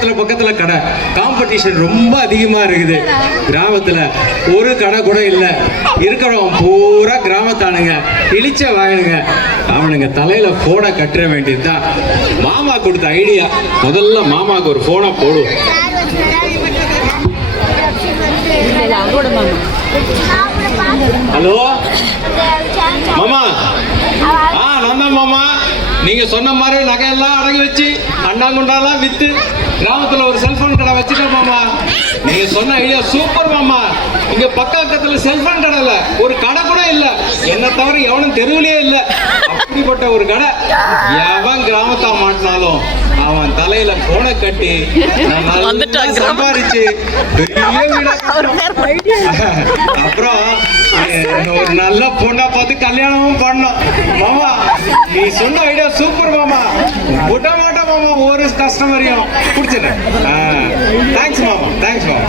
பக்கத்துல பக்கத்துல கடை. காம்படிஷன் ரொம்ப அதிகமா இருக்குது. கிராமத்துல ஒரு கடை கூட இல்லை. இருக்கிறவன் பூரா கிராமத்தானுங்க. இழிச்ச வாயனுங்க. அவனுங்க தலையில போனை கட்டுற வேண்டியதுதான். மாமா கொடுத்த ஐடியா முதல்ல மாமாவுக்கு ஒரு போனை போடும் ஹலோ மாமா. ஆ நான் தான் மாமா. நீங்க சொன்ன மாதிரி நகையெல்லாம் அடங்கி வச்சு அண்ணாங்குண்டாலாம் வித்து கிராமத்துல ஒரு செல்போன் கடை வச்சுட்டேன் மாமா. நீங்க சொன்ன ஐடியா சூப்பர் மாமா. இங்க பக்கத்துல செல்போன் கடை இல்ல. ஒரு கடை கூட இல்ல. என்ன தவிர எவனும் தெருவிலே இல்ல. அப்படிப்பட்ட ஒரு கடை. எவன் கிராமத்தா மாட்டினாலும் அவன் தலையில போனை கட்டி. சம்பாரிச்சு அப்புறம் ஒரு நல்ல பொண்ணா பார்த்து கல்யாணமும் பண்ணோம். மாமா நீ சொன்ன ஐடியா சூப்பர் மாமா. விட மாட்டா மாமா ஒரு கஸ்டமரையும் பிடிச்சது தேங்க்ஸ் மாமா தேங்க்ஸ் மாமா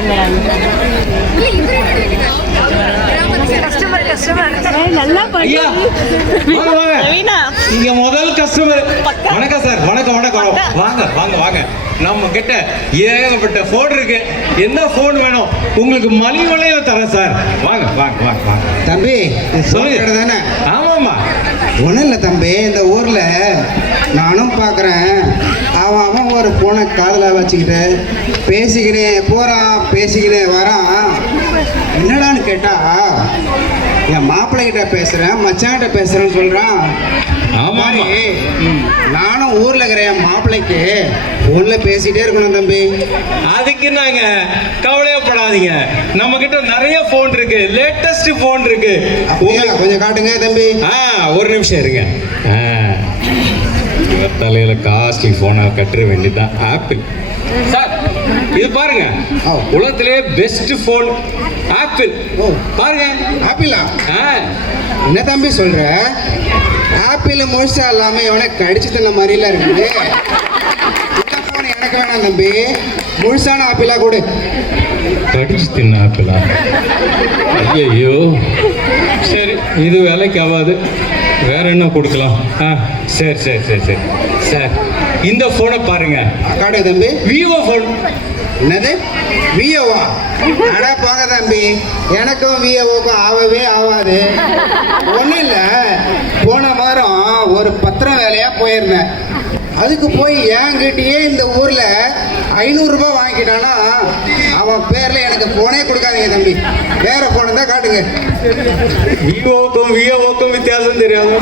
நல்லா இங்க முதல் கஸ்டமர் வணக்கம் சார் வணக்கம் வணக்கம். வாங்க வாங்க வாங்க. நம்ம கிட்ட ஏகப்பட்ட போன் இருக்கு. என்ன போன் வேணும்? உங்களுக்கு விலையில தரேன் சார். வாங்க வாங்க வாங்க வாங்க. தம்பி சொல்லுங்க. தானே? ஆமாமா ஒன்றும் இல்லை தம்பி இந்த ஊரில் நானும் பார்க்குறேன் அவன் அவன் ஒரு ஃபோனை காதில் வச்சுக்கிட்டு பேசிக்கினே போகிறான் பேசிக்கினே வரான். என்னடான்னு கேட்டா என் மாப்பிள்ளை கிட்ட பேசுகிறேன் மச்சான்கிட்ட பேசுகிறேன்னு சொல்கிறான் ஆமா ஆமா. நானும் ஊரில் இருக்கிற என் மாப்பிள்ளைக்கு ஃபோனில் பேசிகிட்டே இருக்கணும் தம்பி. அதுக்கு நாங்க கவலையப்படாதீங்க. நம்ம கிட்ட நிறைய போன் இருக்கு. லேட்டஸ்ட் போன் இருக்கு? உங்களுக்கு கொஞ்சம் காட்டுங்க தம்பி. ஆ ஒரு நிமிஷம் இருங்க. தலையில காஸ்ட்லி போனை கட்டுற வேண்டியதுதான் ஆப்பிள். சார் இது பாருங்க. உலகத்திலே பெஸ்ட் போன் ஆப்பிள். ஓ. பாருங்க. ஆப்பிளா? என்ன தம்பி சொல்ற? ஆப்பிள் முழுசா இல்லாம எவனை கடிச்சு தின்ன மாதிரிலாம் இருக்குது எனக்கு வேணாம் தம்பி. முழுசான ஆப்பிளா கொடு. கடிச்சு தின்ன ஆப்பிளா? ஐயோ சரி இது வேலைக்கு ஆகாது. வேற என்ன கொடுக்கலாம்? ஆ சரி சரி சரி சரி. சார் இந்த போனை பாருங்க. காடு தம்பி. விவோ போன் என்னது? விஓவா அடா போங்க தம்பி. எனக்கும் விஓவுக்கும் ஆகவே ஆகாது ஒன்றும் இல்லை. போன வாரம் ஒரு பத்திரம் வேலையாக போயிருந்தேன். அதுக்கு போய் என்கிட்டயே இந்த ஊரில் ஐநூறுரூபா வாங்கிக்கிட்டானா அவன் பேரில் எனக்கு ஃபோனே கொடுக்காதீங்க தம்பி. வேற ஃபோனை தான் காட்டுங்க. விஓக்கும் விவோக்கும் வித்தியாசம் தெரியாது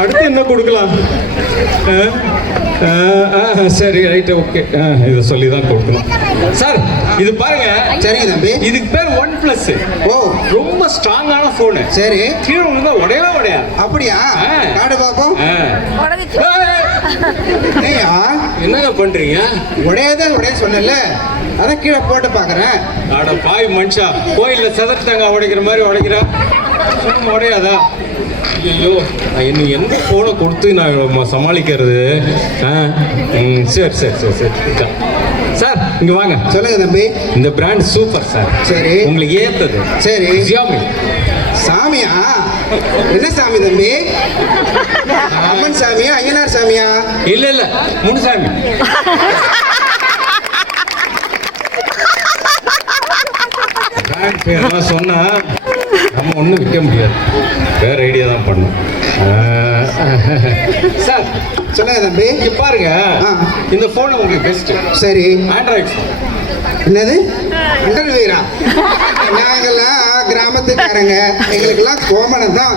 அடுத்து என்ன கொடுக்கலாம்? ஆ? ஆ, ஆ, சரி ரைட் ஓகே இதை சொல்லி தான் கொடுக்கணும். சார் இது பாருங்க. சரிங்க தம்பி. இதுக்கு பேர் ஒன் பிளஸ் ஓ. ரொம்ப ஸ்ட்ராங்கான போனு சரி. கீழே விழுந்தா உடையவே உடையாது அப்படியா. காடு ஏய்யா. என்னங்க பண்றீங்க? உடையதான் உடைய சொன்னல அதான் கீழே போட்டு பார்க்குறேன். அட பாய் மனுஷா. கோயில்ல செதட்டாங்க உடைக்கிற மாதிரி உடைக்கிறா. உடையாதா? ஐயோ இன்னும் எந்த ஃபோனை கொடுத்து நான் சமாளிக்கிறது? ஆ? சரி சரி சரி சரி. சார் இங்க வாங்க. சொல்லுங்க தம்பி. இந்த பிராண்ட் சூப்பர் சார். சரி. உங்களுக்கு ஏத்தது. சரி. ஜியாமி. சாமியா? என்ன சாமி தம்பி? அம்மன் சாமியா ஐயனார் சாமியா? இல்ல இல்ல. முனுசாமி. பேர்லாம் சொன்னா நம்ம ஒன்றும் விற்க முடியாது. வேற ஐடியா தான் பண்ணணும் சார் சொல்லுங்க தம்பி. இங்க பாருங்க. இந்த போன் உங்களுக்கு பெஸ்ட் சரி. ஆண்ட்ராய்ட் ஃபோன் என்னது? அண்டர் வீரா நாங்கெல்லாம் கிராமத்துக்காரங்க. எங்களுக்கெல்லாம் கோமணம் தான்.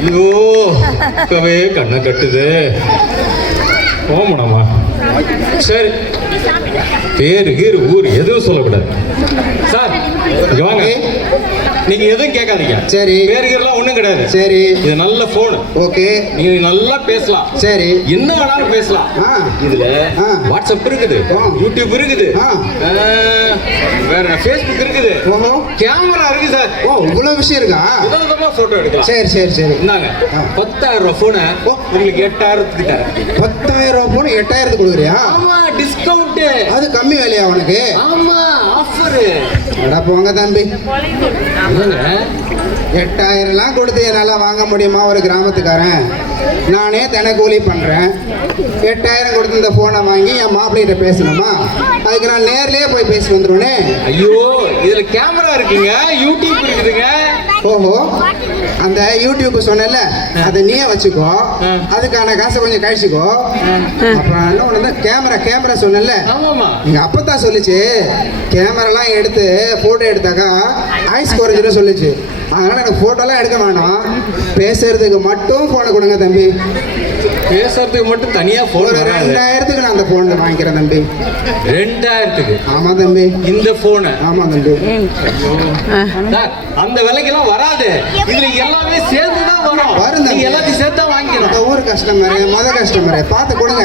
ஐயோ இப்பவே கண்ணை கட்டுது. ஓமணமா சரி. பேரு கீரு ஊர் எதுவும் சொல்லக்கூடாது. சார் நீங்க எதுவும் கேட்காதீங்க. சரி. பேரு கீரெல்லாம் ஒண்ணும் கிடையாது. சரி. இது நல்ல போன் ஓகே. நீங்க நல்லா பேசலாம். சரி. என்ன வேணாலும் பேசலாம். ஆ. இதுல ஆ. வாட்ஸ்அப் இருக்குது. யூடியூப் இருக்குது. வேற ஃபேஸ்புக் இருக்குது. கேமரா இருக்கு சார் ஓ இவ்வளோ விஷயம் இருக்கா? விதவிதமா போட்டோ எடுக்கலாம். சரி சரி சரி. இந்தாங்க. பத்தாயிரம் ரூபாய் போனை உங்களுக்கு எட்டாயிரத்துக்கு தரேன் பத்தாயிரம் ரூபா போன எட்டாயிரத்துக்கு கொடுக்குறியா? ஆமா டிஸ்கவுண்ட் அது கம்மி விலையா உனக்கு? ஆமா ஆஃபர் அடா போங்க தம்பி. எட்டாயிரம்லாம் கொடுத்து என்னால் வாங்க முடியுமா ஒரு கிராமத்துக்காரன்? நானே தினக்கூலி பண்ணுறேன் எட்டாயிரம் கொடுத்து இந்த ஃபோனை வாங்கி என் மாப்பிள்ளைகிட்ட பேசணுமா? அதுக்கு நான் நேர்லயே போய் பேசி வந்துருவேனே. ஐயோ இதுல கேமரா இருக்குங்க யூடியூப் இருக்குதுங்க. ஓஹோ. அந்த யூடியூப் சொன்னல அதை நீயே வச்சுக்கோ. அதுக்கான காசை கொஞ்சம் கழிச்சுக்கோ. அப்புறம் என்ன ஒன்று கேமரா கேமரா சொன்னல எங்க அப்பத்தான் சொல்லுச்சு. கேமராலாம் எடுத்து போட்டோ எடுத்தாக்கா ஐஸ் குறைஞ்சிடும் சொல்லுச்சு. அதனால எனக்கு போட்டோலாம் எடுக்க வேணாம். பேசுறதுக்கு மட்டும் போனை கொடுங்க தம்பி. பேசுறதுக்கு மட்டும் தனியா போன் ரெண்டாயிரத்துக்கு நான் அந்த போன் வாங்கிக்கிறேன் தம்பி. ரெண்டாயிரத்துக்கு? ஆமா தம்பி. இந்த போனை ஆமா தம்பி. அந்த விலைக்கெல்லாம் வராது. இதுல எல்லாமே சேர்ந்து தான் வரும். வரும் தம்பி. எல்லாத்தையும் சேர்த்து தான் இந்த வாங்கிக்கணும் ஊர் கஸ்டமரு மத கஸ்டமரு பார்த்து கொடுங்க.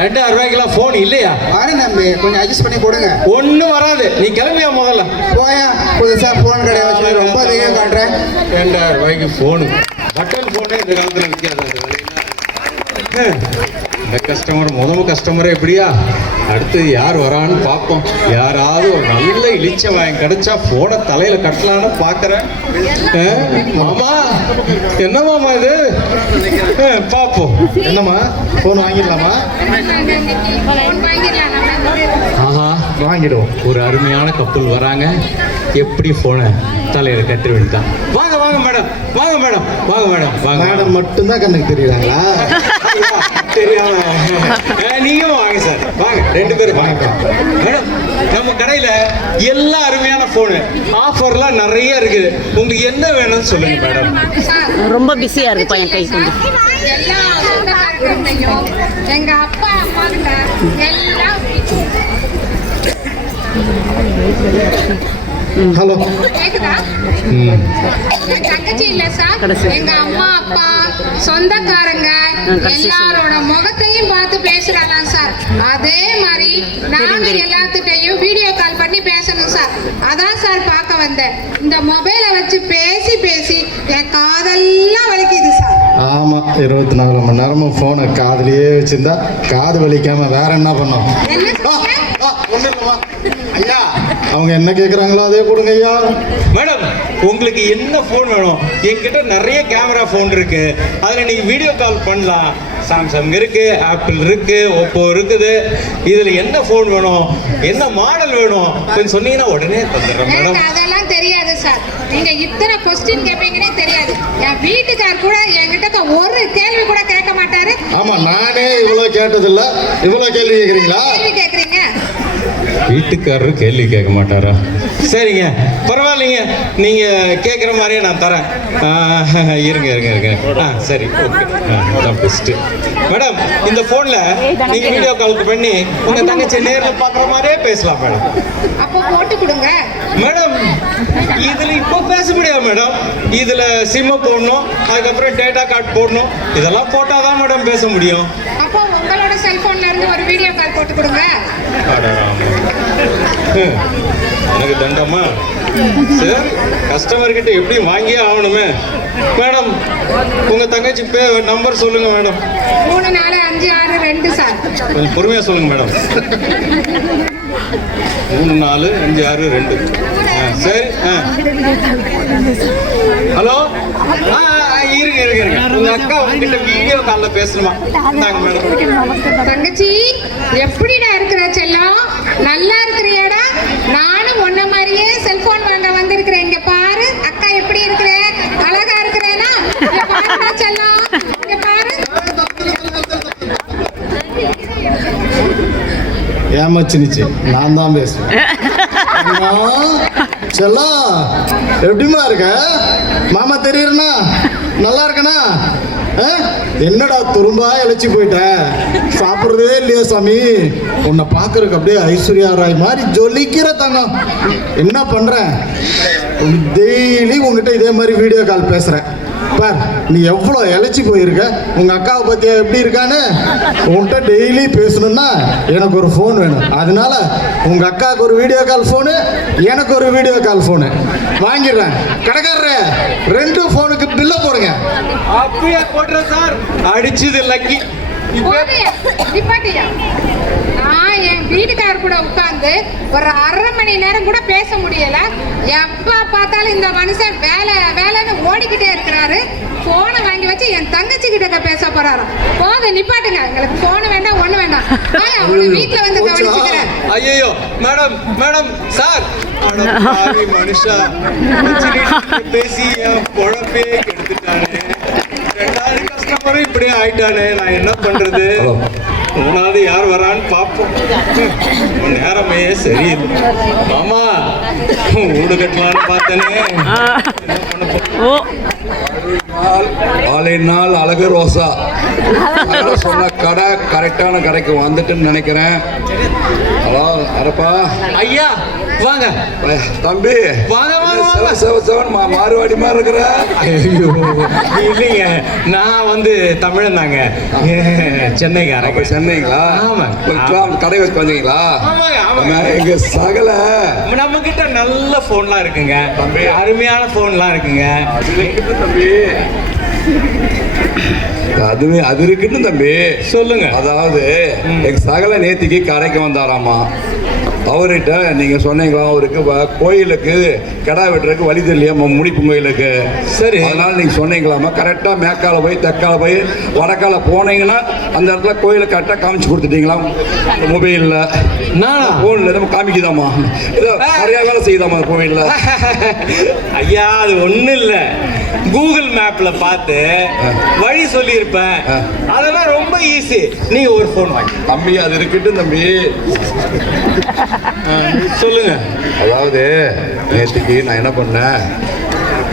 ரெண்டாயிரம் ரூபாய்க்கெல்லாம் போன் இல்லையா? வரேன் தம்பி. கொஞ்சம் அட்ஜஸ்ட் பண்ணி கொடுங்க. ஒண்ணும் வராது. நீ கிளம்பியா முதல்ல? போயா. புதுசா போன் கடையை வச்சு ரொம்ப அதிகம் காட்டுறேன். ரெண்டாயிரம் ரூபாய்க்கு போனு பட்டன் போனே இந்த காலத்தில் விற்காது இந்த கஸ்டமர் முதல் கஸ்டமரே எப்படியா அடுத்து யார் வரான்னு பார்ப்போம். யாராவது ஒரு நல்ல இழிச்ச வாங்கி கிடைச்சா போனை தலையில கட்டலான்னு பார்க்கறேன். மாமா என்ன மாமா இது? அஹ், பார்ப்போம். என்னம்மா? போன் வாங்கிடலாமா? ஆஹா வாங்கிடுவோம். ஒரு அருமையான கப்பல் வராங்க. எப்படி போன தலையில கட்டி வேண்டியதான் வாங்க வாங்க மேடம் வாங்க மேடம் வாங்க மேடம் வாங்க. மேடம் மட்டும்தான் கண்ணுக்கு தெரியுறாங்களா? தெரியாம நீங்களும் வாங்க சார் வாங்க ரெண்டு பேரும் வாங்க. மேடம் நம்ம கடையில எல்லா அருமையான போனு ஆஃபர்லாம் நிறைய இருக்குது உங்களுக்கு என்ன வேணும்னு சொல்லுங்க மேடம். ரொம்ப பிஸியா இருக்குப்பா என் கை கொஞ்சம். எங்க அப்பா அம்மா எல்லாம் ஹலோ. கேக்குதா? ம். என் தங்கச்சி இல்ல சார். எங்க அம்மா அப்பா சொந்தக்காரங்க எல்லாரோட முகத்தையும் பார்த்து பேசுறாளாம் சார். அதே மாதிரி நானும். எல்லாத்துட்டையும் வீடியோ கால் பண்ணி பேசணும் சார். அதான் சார் பார்க்க வந்தேன். இந்த மொபைலை வச்சு பேசி பேசி என் காதெல்லாம் வலிக்குது சார். ஆமா இருபத்தி நாலு மணி நேரமும் போனை காதுலயே வச்சிருந்தா காது வலிக்காம வேற என்ன பண்ணோம்? இல்லம்மா. ஐயா அவங்க என்ன கேக்குறாங்களோ அதே கொடுங்க ஐயா. மேடம் உங்களுக்கு என்ன ஃபோன் வேணும்? என்கிட்ட நிறைய கேமரா ஃபோன் இருக்கு. அதில் நீங்க வீடியோ கால் பண்ணலாம். சாம்சங் இருக்கு ஆப்பிள் இருக்கு ஓப்போ இருக்குது. இதுல என்ன ஃபோன் வேணும்? என்ன மாடல் வேணும்? கொஞ்சம் சொன்னீங்கன்னா உடனே தந்துடுறேன் மேடம். அதெல்லாம் தெரியாது சார் நீங்க இத்தனை கொஸ்டின் கேட்பீங்கன்னே தெரியாது. என் வீட்டுக்கார் கூட என்கிட்ட ஒரு கேள்வி கூட கேட்க மாட்டாரு. ஆமா நானே இவ்வளவு கேட்டதில்ல. இவ்வளவு கேள்வி கேக்குறீங்க வீட்டுக்காரரு கேள்வி கேட்க மாட்டாரா? சரிங்க பரவாயில்லைங்க. நீங்க கேட்குற மாதிரியே நான் தரேன். இருங்க இருங்க இருங்க. ஆ சரி ஓகே. தான் பெஸ்ட்டு மேடம் இந்த ஃபோனில் நீங்கள் வீடியோ கால் பண்ணி உங்கள் தங்கச்சி நேரில் பார்க்குற மாதிரியே பேசலாம் மேடம். அப்போ போட்டு கொடுங்க. மேடம் இதுல இப்போ பேச முடியாது மேடம். இதுல சிம்ம போடணும் அதுக்கப்புறம் டேட்டா கார்டு போடணும். இதெல்லாம் போட்டாதான் மேடம் பேச முடியும். அப்போ செல்போன்ல இருந்து ஒரு வீடியோ கால் போட்டு கொடுங்க. எனக்கு தண்டமா? சரி கஸ்டமர் கிட்ட எப்படி வாங்கியே ஆகணுமே. மேடம் உங்க தங்கச்சி பே நம்பர் சொல்லுங்க மேடம் மூணு நாலு அஞ்சு ஆறு ரெண்டு சார். கொஞ்சம் பொறுமையா சொல்லுங்க மேடம் மூணு நாலு அஞ்சு ஆறு ரெண்டு. சரி. ஹலோ ஆ, தங்கச்சி எப்படிடா இருக்கிற செல்லம் நல்லா இருக்கிறியாடா? நானும் உன்ன மாதிரியே செல்போன் வாங்க வந்திருக்கிறேன். இங்க பாரு அக்கா எப்படி இருக்கிற? அழகா இருக்கிறேனா? செல்லம் இங்க பாரு. ஏமாச்சினிச்சு நான் தான் பேசுவேன். அம்மா, செல்லம் எப்படிம்மா இருக்க? மாமா தெரியுறனா? நல்லா இருக்கனா ஆ? என்னடா துரும்பா இழைச்சி போயிட்ட? சாப்பிட்றதே இல்லையா சாமி. உன்னை பார்க்கறதுக்கு அப்படியே ஐஸ்வர்யா ராய் மாதிரி ஜொலிக்கிற தங்கம். என்ன பண்றேன் டெய்லி உங்ககிட்ட இதே மாதிரி வீடியோ கால் பேசுறேன். பார் நீ எவ்வளோ இழைச்சி போயிருக்க? உங்கள் அக்காவை பற்றி எப்படி இருக்கான்னு? உன்கிட்ட டெய்லி பேசணும்னா எனக்கு ஒரு ஃபோன் வேணும். அதனால உங்கள் அக்காவுக்கு ஒரு வீடியோ கால் ஃபோனு எனக்கு ஒரு வீடியோ கால் ஃபோனு வாங்கிடுறேன். கடைக்காரரே ரெண்டு ஃபோனுக்கு பில்ல போடுங்க. அப்படியே போட்டுறேன் சார்? அடிச்சது லக்கி நான் என் வீட்டுக்கார் கூட உட்கார்ந்து ஒரு அரை மணி நேரம் கூட பேச முடியல. எப்ப பார்த்தாலும் இந்த மனுஷன் வேலை வேலைன்னு ஓடிக்கிட்டே இருக்கிறாரு. போனை வாங்கி வச்சு என் தங்கச்சி கிட்ட பேச போறாராம். போத நிப்பாட்டுங்க. எங்களுக்கு போன் வேண்டாம் ஒண்ணு வேண்டாம். வாங்க, உங்க வீட்டுல வந்து கவனிச்சுக்கிறேன் ஐயோ மேடம் மேடம் சார். மனுஷா. பேசி என் பொழப்பே கெடுத்துட்டானே. ரெண்டாவது கஸ்டமரும் இப்படி ஆயிட்டானே நான் என்ன பண்றது? மூணாவது யார் வரான்னு பார்ப்போம் நேரமே சரியில்லை. மாமா வீடு கட்டலான்னு பார்த்தனே. ஓ. நாளை நாள் அழகு ரோசா. சொன்ன கடை கரெக்டான கடைக்கு வந்துட்டுன்னு நினைக்கிறேன். ஹலோ அரப்பா ஐயா வாங்க. தம்பி. வாங்க, வாங்க, மாறுவாடி மாதிரி இருக்கிற? ஐயோ இல்லைங்க. நான் வந்து தமிழன் தாங்க. சென்னைக்காரங்க அப்ப சென்னைங்களா? ஆமா. கடை வச்சு வந்தீங்களா? எங்க சகல நம்ம கிட்ட நல்ல போன்லாம் இருக்குங்க. தம்பி. அருமையான போன்லாம் இருக்குங்க. அது தம்பி. அதுவே அது இருக்குன்னு தம்பி. சொல்லுங்க. அதாவது எங்க சகல நேத்திக்கு கடைக்கு வந்தாராமா? அவர்கிட்ட நீங்க சொன்னீங்களா அவருக்கு கோயிலுக்கு கிடா வெட்டுறதுக்கு வழி தெரியலையா முடிப்பு கோயிலுக்கு. சரி. அதனால நீங்க சொன்னீங்களாமா கரெக்டா மேக்கால போய் தெற்கால போய் வடக்கால போனீங்கன்னா அந்த இடத்துல கோயிலை கரெக்டா காமிச்சு கொடுத்துட்டீங்களா? மொபைல்ல நானா? போன்ல நம்ம காமிக்குதாமா ஏதோ நிறைய வேலை செய்யுதாமா கோயில்ல ஐயா அது ஒண்ணும் இல்ல. கூகுள் மேப்ல பார்த்து வழி சொல்லியிருப்பேன். அதெல்லாம் ரொம்ப ஈஸி நீங்க ஒரு போன் வாங்கி. தம்பி அது இருக்கட்டும் தம்பி. சொல்லுங்க. அதாவது நேற்றுக்கு நான் என்ன பண்ணேன்?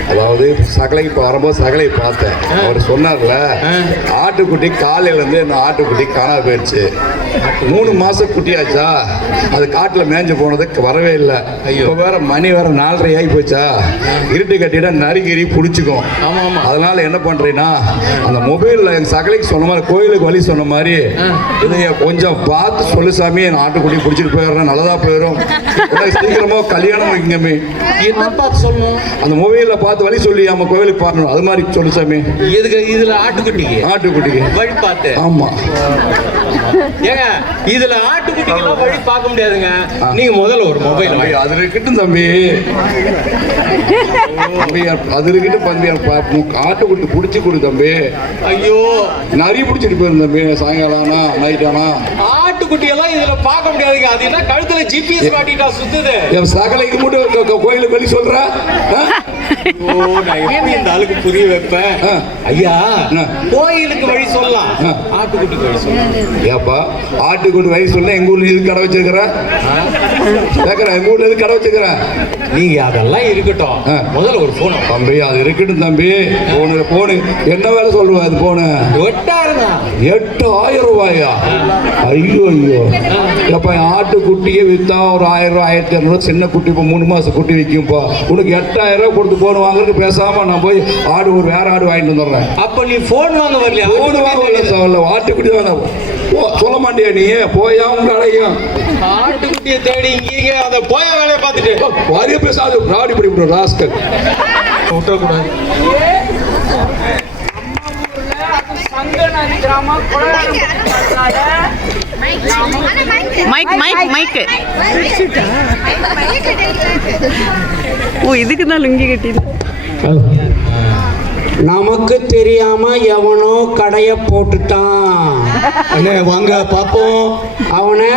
அதாவது சகலை இப்போ வரும்போது சகலை பார்த்தேன். அவர் சொன்னார்ல ஆட்டுக்குட்டி காலையில இருந்து இந்த ஆட்டுக்குட்டி காணாம போயிடுச்சு மூணு மாசம் குட்டியாச்சா? அது காட்டுல மேய்ஞ்சு போனதுக்கு வரவே இல்லை. இப்போ வேற மணி வேற நாலரை ஆகி போச்சா? இருட்டு கட்டிட நரிகிரி பிடிச்சிக்கும். ஆமா, ஆமா. அதனால என்ன பண்றீங்கன்னா அந்த மொபைல்ல எங்க சகலைக்கு சொன்ன மாதிரி கோயிலுக்கு வழி சொன்ன மாதிரி இதைய கொஞ்சம் பார்த்து சொல்லு சாமி என் ஆட்டுக்குட்டி பிடிச்சிட்டு போயிடுறேன் நல்லதா போயிடும். உனக்கு சீக்கிரமா கல்யாணம் வைக்கங்கமே என்ன பார்த்து சொல்லணும் அந்த மொபைல்ல பார்த்து வழி சொல்லி நம்ம கோயிலுக்கு பார்க்கணும் அது மாதிரி சொல்லு சாமி. எதுக்கு இதுல ஆட்டுக்குட்டிக்கு? ஆட்டுக்குட்டிக்கு. வழி பார்த்து ஆமா. ஏங்க இதுல ஆட்டுக்குட்டிக்கு வழி பார்க்க முடியாதுங்க. நீங்க முதல்ல ஒரு மொபைல் அது இருக்கட்டும் தம்பி. தம்பி அது இருக்கட்டும் தம்பி பா- மு- ஆட்டுக்குட்டி பிடிச்சி கொடு தம்பி. ஐயோ. நிறைய பிடிச்சிட்டு போயிரும் தம்பி. சாயங்காலம் ஆனா நைட் ஆனா. ஆட்டுக்குட்டி எல்லாம் இதுல பார்க்க முடியாதுங்க. அது என்ன கழுத்துல ஜிபிஎஸ் மாட்டிட்டா சுத்துது? என் சகலைக்கு மட்டும் கோயிலுக்கு வழி சொல்ற? ஓ நான் எப்படி இந்த ஆளுக்கு புரிய வைப்பேன். ஐயா. கோயிலுக்கு வழி சொல்லலாம். ஆட்டுக்குட்டிக்கு வழி சொல்லலாம். ஏப்பா ஆட்டுக்குட்டி வழி சொல்ல எங்க ஊர்ல கடை வச்சிருக்கிற? கேக்குறேன் எங்க ஊர்ல எது கடை வச்சிருக்கிற? நீங்க அதெல்லாம் இருக்கட்டும். முதல்ல ஒரு போன் தம்பி அது இருக்கட்டும் தம்பி. போனு போனு. என்ன வேலை சொல்லுவா அது போனு? ஒட்டாருங்க எட்டு ஆயிரம் ரூபாயா? ஐயோ ஐயோ. எப்ப ஆட்டுக்குட்டியே வித்தா ஒரு ஆயிரம் ரூபாய் ஆயிரத்தி சின்ன குட்டி இப்போ மூணு மாசம் குட்டி விற்கும்ப்பா உனக்கு எட்டாயிரம் ரூபாய் கொடுத்து போன் வாங்குறதுக்கு பேசாம நான் போய் ஆடு ஒரு வேற ஆடு வாங்கிட்டு வந்துடுறேன். அப்ப நீ போன் வாங்க வரலையா? போன் வாங்கல சார் ஆட்டுக்குட்டி தானே ஓ சொல்ல மாட்டியா நீ? போயா உங்க அடையும் ஆட்டுக்குட்டியை தேடி இங்க அதை போய வேலையை பார்த்துட்டு. வாரிய பேசாது ராடி படி விட்டு ராஸ்கல். விட்டக்கூடாது. மைக் மைக் மைக்கு ஓ இதுக்கு தான் லுங்கி கட்டிடு நமக்கு தெரியாம எவனோ கடைய போட்டுட்டான். வாங்க பாப்போம். அவனை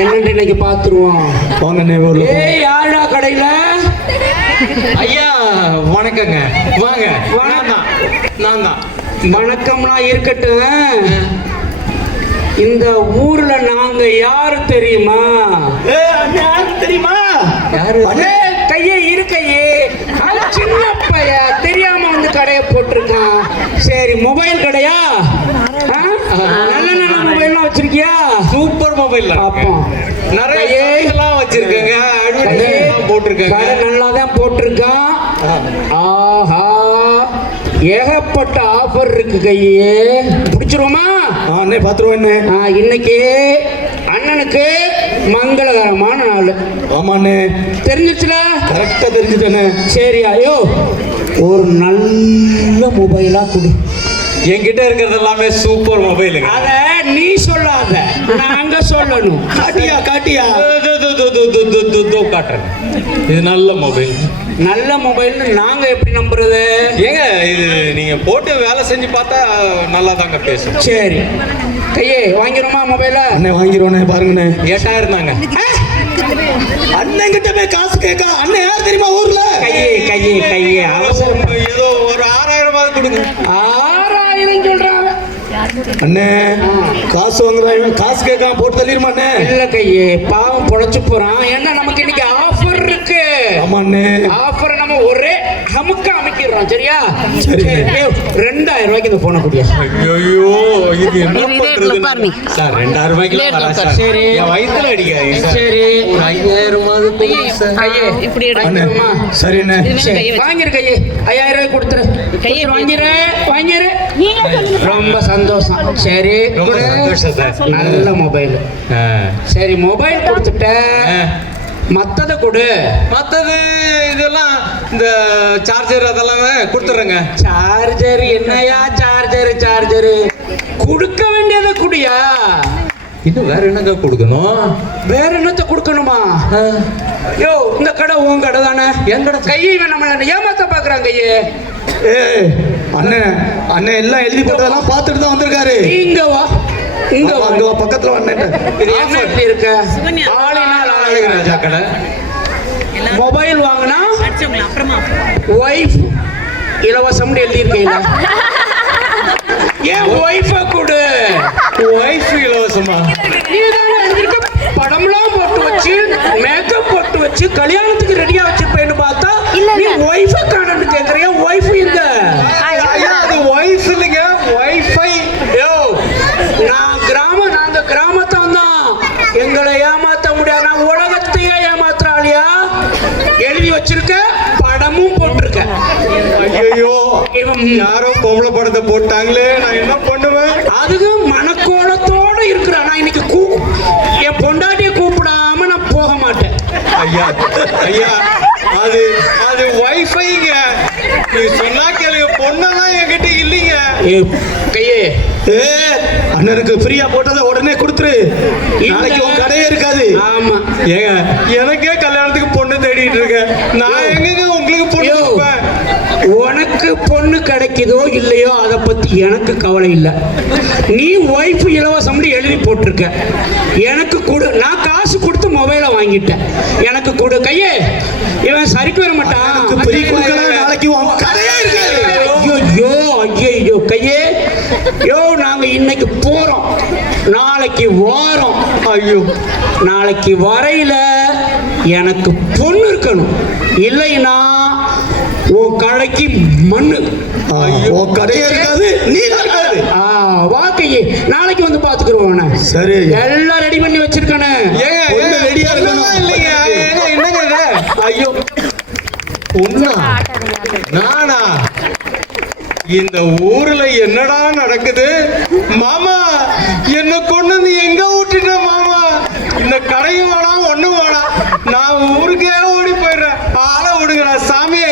என்னன்னு இன்னைக்கு பாத்துருவோம் வாங்க யாரா கடையில? ஐயா வணக்கங்க. வாங்க நான் தான் நான் தான் வணக்கம்லாம் இருக்கட்டும். இந்த ஊர்ல நாங்க யாரு தெரியுமா? தெரியுமா? யாரு? கையே இருக்கையே சின்ன பைய தெரியாம வந்து கடையை போட்டிருக்கான். சரி மொபைல் கடையா? நல்ல நல்ல மொபைல்லாம் வச்சிருக்கியா? சூப்பர் மொபைல் பாப்போம். நிறைய வச்சிருக்கேங்க. கடை நல்லா தான் போட்டிருக்கான். ஆஹா. ஏகப்பட்ட ஆஃபர் இருக்கு கையே பிடிச்சிருவோமா அண்ணே பாத்துருவேன் ஆ, இன்னைக்கு அண்ணனுக்கு மங்களகரமான நாள் ஆமாண்ணே தெரிஞ்சிச்சுல கரெக்டா தெரிஞ்சுட்டேண்ணே சரி ஐயோ ஒரு நல்ல மொபைலா கொடு என்கிட்ட இருக்கிறது எல்லாமே சூப்பர் மொபைலுங்க அத நீ சொல்லாத நாங்க சொல்லணும் காட்டியா காட்டியா காட்டுறேன் இது நல்ல மொபைல் நல்ல மொபைல்னு நாங்க எப்படி நம்புறது? ஏங்க இது நீங்க போட்டு வேலை செஞ்சு பார்த்தா நல்லா தாங்க பேசும். சரி. கையே வாங்கிருமா மொபைல? அண்ணே வாங்கிடுவோண்ணே பாருங்கண்ணே. எட்டாயிரம் தாங்க அண்ணன் கிட்ட போய் காசு கேட்க அண்ணன் யார் தெரியுமா ஊர்ல? கையே கையே கையே. அவசரம் ஏதோ ஒரு ஆறாயிரமாவது கொடுங்க. ஆறாயிரம் சொல்றாங்க. அண்ணே காசு வாங்குறாங்க காசு கேட்காம போட்டு தள்ளிடுமா அண்ணே? இல்ல கையே பாவம் பொழைச்சு போறான். ஏன்னா நமக்கு இன்னைக்கு இருக்கு ஆஃபர் நம்ம ஒரே அமுக்க அமைக்கிறோம் சரியா? ரெண்டாயிரம் ரூபாய்க்கு இந்த போன குடியா. ஐயோ இது என்ன உட்காருங்க. சார் ரெண்டாயிரம் ரூபாய்க்கு சார். வயித்துல அடிக்காதீங்க சார். கையே இப்படி அண்ணே எடுக்கணுமா சரி. அண்ணே இது மேல கையை வச்சு. வாங்கிரு கையே. ஐயாயிரம் ரூபாய் கொடுத்துரு. கையை வாங்கிரு வாங்கிரு. ரொம்ப சந்தோஷம். சரி. ரொம்ப. சந்தோஷம் சார். நல்ல மொபைல் ஆ. சரி மொபைல் கொடுத்துட்ட ஆ. மத்தத கொடு. மத்தது இதெல்லாம் இந்த சார்ஜர் அதெல்லாம் கொடுத்துட்றேங்க. சார்ஜர் என்னையா? சார்ஜர் சார்ஜர் கொடுக்க வேண்டியதை குடியா? இன்னும் வேற என்னங்க கொடுக்கணும்? வேற என்னத்த கொடுக்கணுமா? யோ இந்த கடை உன் கடை தானே? என் கடை கையை நம்மள ஏமாத்த பாக்குறான் கையே? ஏய் அண்ணே அண்ணன் எல்லாம் எழுதி போட்டதெல்லாம் பார்த்துட்டு தான் வந்திருக்காரு. இங்க வா. இங்க வா. அங்க வா, பக்கத்துல வந்தேன் இது என்ன இப்படி இருக்க? சுகன்யா. அழகு ராஜா கடை மொபைல் வாங்கினா ஒய்ஃப் இலவசம்னு எழுதியிருக்கீங்க ஏன் ஒய்ஃப கொடு? ஒய்ஃப் இலவசமா? படம்லாம் போட்டு வச்சு மேக்கப் போட்டு வச்சு கல்யாணத்துக்கு ரெடியா வச்சிருப்பேன்னு பார்த்தா நீ ஒய்ஃப காணன்னு கேக்குறியா ஒய்ஃப் எங்க ஐயா, அது ஒய்ஃப் இல்லைங்க ஒய்ஃபை யோ நான் கிராம நாங்க கிராமத்தான் தான் எங்களை ஏமாத்த முடியாது நான் உலகத்தையே ஏமாத்துறாளியா எழுதி வச்சிருக்க படமும் போட்டிருக்க ஐயோ இவன் யாரோ பொம்பளை படத்தை போட்டாங்களே நான் என்ன பண்ணுவேன்? அதுக்கு மனக்கோலத்தோட இருக்கிறான். நான் இன்னைக்கு கூ என் பொண்டாட்டியை கூப்பிடாம நான் போக மாட்டேன். ஐயா ஐயா அது அது ஒய்ஃபைங்க நீ சொன்னா கேளுங்க பொண்ணெல்லாம் என்கிட்ட இல்லைங்க. ஏ, கையே. ஏ அண்ணனுக்கு ஃப்ரீயா போட்டதை உடனே கொடுத்துரு. நாளைக்கு உன் கடையே இருக்காது. ஆமா. ஏங்க எனக்கே கல்யாணத்துக்கு பொண்ணு தேடிட்டு இருக்கேன். நான் எங்கங்க உங்களுக்கு பொண்ணு ஐயோ, கொடுப்பேன் உனக்கு பொண்ணு கிடைக்குதோ இல்லையோ அதை பத்தி எனக்கு கவலை இல்லை. நீ ஒய்ஃப் இலவசம்னு எழுதி போட்டிருக்க. எனக்கு கொடு நான் காசு கொடுத்து மொபைலை வாங்கிட்டேன். எனக்கு கொடு கையே. இவன் சரிக்கு வர மாட்டான். ஐயோ கையே. யோ நாங்க இன்னைக்கு போறோம். நாளைக்கு வாரோம். ஐயோ நாளைக்கு வரையில எனக்கு பொண்ணு இருக்கணும். இல்லைன்னா உன் கடைக்கு மண்ணு. உன் கடையே இருக்காது நீ இருக்காது. ஆ வா கையே நாளைக்கு வந்து பாத்துக்கிறோம் சரி. எல்லாம் ரெடி பண்ணி வச்சிருக்கானே. ரெடியா இருக்கணும். இல்லைங்க. என்னங்க ஐயோ. பொண்ணா? நானா? இந்த ஊர்ல என்னடா நடக்குது? மாமா என்ன கொண்டு எங்க விட்டுட்ட மாமா இந்த கடையும் வேணாம் ஒண்ணும் வேணாம் நான் ஊருக்கே ஓடி போயிடுறேன் ஆளை விடுங்கடா சாமி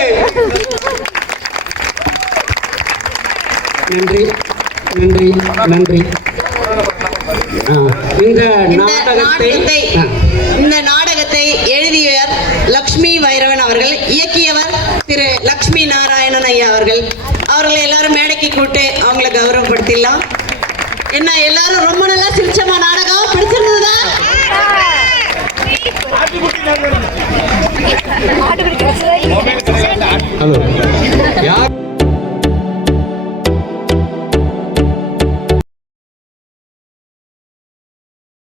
நன்றி நன்றி நன்றி. இந்த இந்த நாடகத்தை. இந்த நாடகத்தை எழுதியவர் லக்ஷ்மி வைரவன் அவர்கள் இயக்கியவர் திரு லக்ஷ்மி நாராயணன் ஐயா அவர்கள். அவர்களை எல்லாரும் மேடைக்கு கூட்டு அவங்கள கௌரவப்படுத்திடலாம். என்ன எல்லாரும் ரொம்ப நல்லா சிரிச்சமா நாடகம்? பிடிச்சிருந்ததா?